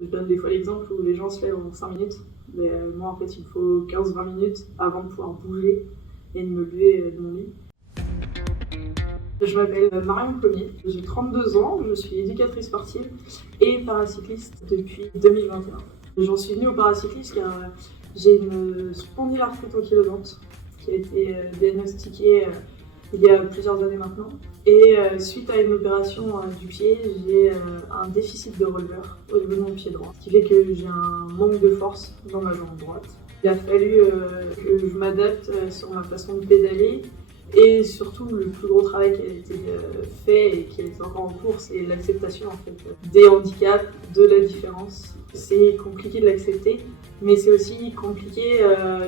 Je donne des fois l'exemple où les gens se lèvent en 5 minutes. Mais moi, en fait, il me faut 15-20 minutes avant de pouvoir bouger et de me lever de mon lit. Je m'appelle Marion Pommier, j'ai 32 ans, je suis éducatrice sportive et paracycliste depuis 2021. J'en suis venue au paracyclisme car j'ai une spondylarthrite ankylosante qui a été diagnostiquée il y a plusieurs années maintenant. Et suite à une opération du pied, j'ai un déficit de releveur au niveau de mon pied droit, ce qui fait que j'ai un manque de force dans ma jambe droite. Il a fallu que je m'adapte sur ma façon de pédaler. Et surtout, le plus gros travail qui a été fait et qui est encore en cours, c'est l'acceptation en fait, des handicaps, de la différence. C'est compliqué de l'accepter, mais c'est aussi compliqué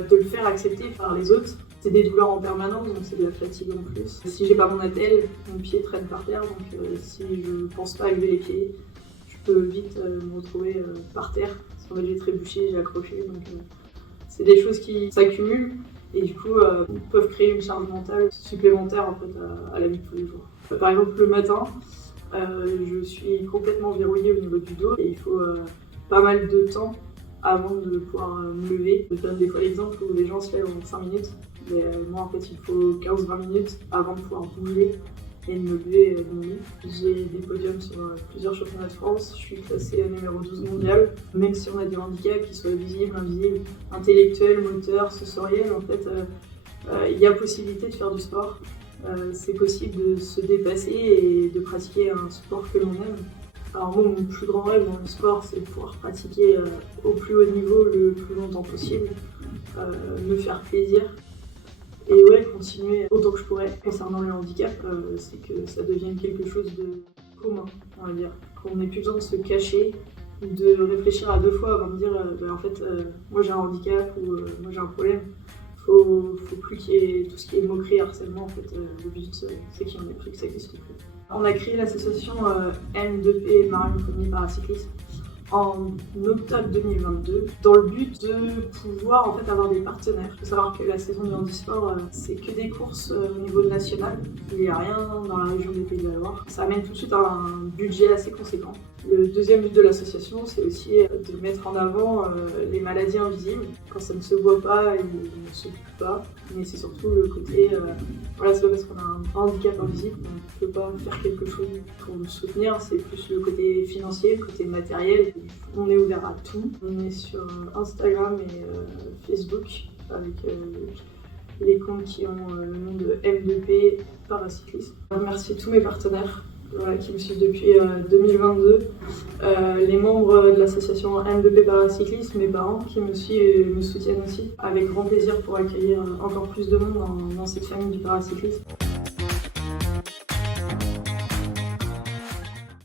de le faire accepter par les autres. C'est des douleurs en permanence, donc c'est de la fatigue en plus. Si j'ai pas mon attelle, mon pied traîne par terre, donc si je pense pas à lever les pieds, je peux vite me retrouver par terre. Parce qu'en fait, j'ai trébuché, j'ai accroché, donc c'est des choses qui s'accumulent. Et du coup, peuvent créer une charge mentale supplémentaire en fait, à la vie de tous les jours. Par exemple, le matin, je suis complètement verrouillée au niveau du dos et il faut pas mal de temps avant de pouvoir me lever. Je donne des fois l'exemple où les gens se lèvent en 5 minutes. Mais moi, en fait, il faut 15-20 minutes avant de pouvoir bouger et de me lever de mon lit. J'ai des podiums sur plusieurs championnats de France. Je suis classée numéro 12 mondial. Même si on a des handicaps qui soient visibles, invisibles, intellectuels, moteurs, sensoriels, en fait, il y a possibilité de faire du sport. C'est possible de se dépasser et de pratiquer un sport que l'on aime. Alors moi, mon plus grand rêve dans le sport, c'est de pouvoir pratiquer au plus haut niveau le plus longtemps possible, me faire plaisir. Et ouais, continuer autant que je pourrais. Concernant le handicap, c'est que ça devienne quelque chose de commun, on va dire. Qu'on n'ait plus besoin de se cacher ou de réfléchir à deux fois avant de dire en fait, moi j'ai un handicap ou moi j'ai un problème. Faut plus qu'il y ait tout ce qui est moquerie, harcèlement. En fait, le but, c'est qu'il n'y en ait plus, que ça n'existe plus. On a créé l'association M2P Marion Pommier Paracyclisme en octobre 2022 dans le but de pouvoir en fait avoir des partenaires. Il faut savoir que la saison du handisport c'est que des courses au niveau national, il n'y a rien dans la région des Pays de la Loire. Ça amène tout de suite à un budget assez conséquent. Le deuxième but de l'association, c'est aussi de mettre en avant les maladies invisibles. Quand ça ne se voit pas, il ne s'occupe pas. Mais c'est surtout le côté, voilà, c'est pas parce qu'on a un handicap invisible qu'on ne peut pas faire quelque chose pour nous soutenir. C'est plus le côté financier, le côté matériel. On est ouvert à tout. On est sur Instagram et Facebook avec les comptes qui ont le nom de M2P Paracyclisme. Je remercie tous mes partenaires. Voilà, qui me suivent depuis 2022, les membres de l'association M2P Paracyclisme, mes parents qui me suivent et me soutiennent aussi, avec grand plaisir pour accueillir encore plus de monde dans cette famille du paracyclisme.